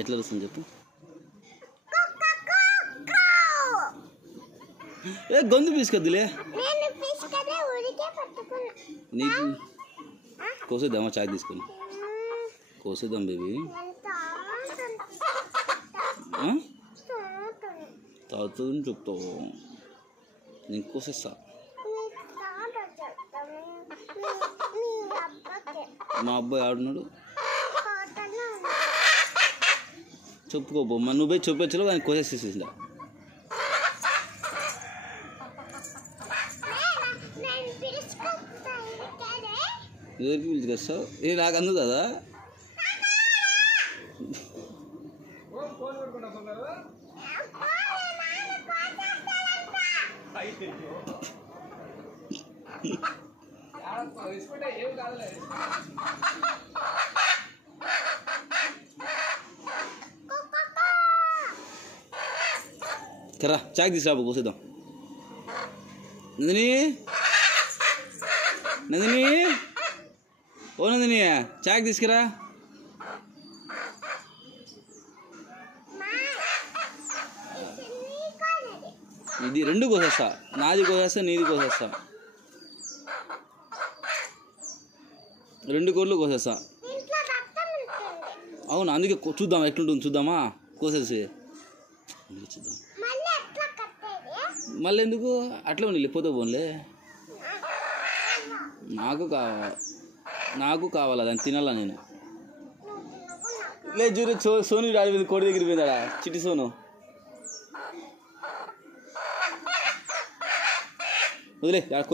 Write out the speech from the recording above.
ఎట్లా వస్తుంది చెప్పు. ఏ గొంతు పీసుకొద్దులే, నీకు కోసేద్దామా? చాయ్ తీసుకొని కోసేద్దాం బేబీ. తాగుతుందని చెప్తావు, నేను కోసేస్తా. మా అబ్బాయి ఆడున్నాడు, చెప్పుకోబో. మన నువ్వే చూపించలేవు, ఆయన కోసేసేసిందా? ఎవరికి పిలుచుకొస్తావు? ఏ నాకు అందు కదా. కరా చాయ్ తీసుకురా, కోసేద్దాం. నందిని, నందిని, ఓ నందిని, చాయ్ తీసుకురా. ఇది రెండు కోసేస్తా, నాది కోసేస్తా, నీది కోసేస్తా, రెండు కోళ్ళు కోసేస్తా. అవును, అందుకే చూద్దాం ఎట్లుంటుంది, చూద్దామా? కోసేసి చూద్దాం. మళ్ళీ ఎందుకు అట్లా ఉండి పోతే పోన్లే. నాకు కావాలా, దాన్ని తినాలా నేను. లేదు చూడు, సోను ఆడిపోయింది, కోడి దగ్గర పోయిందా చిట్టి సోను. వదిలే.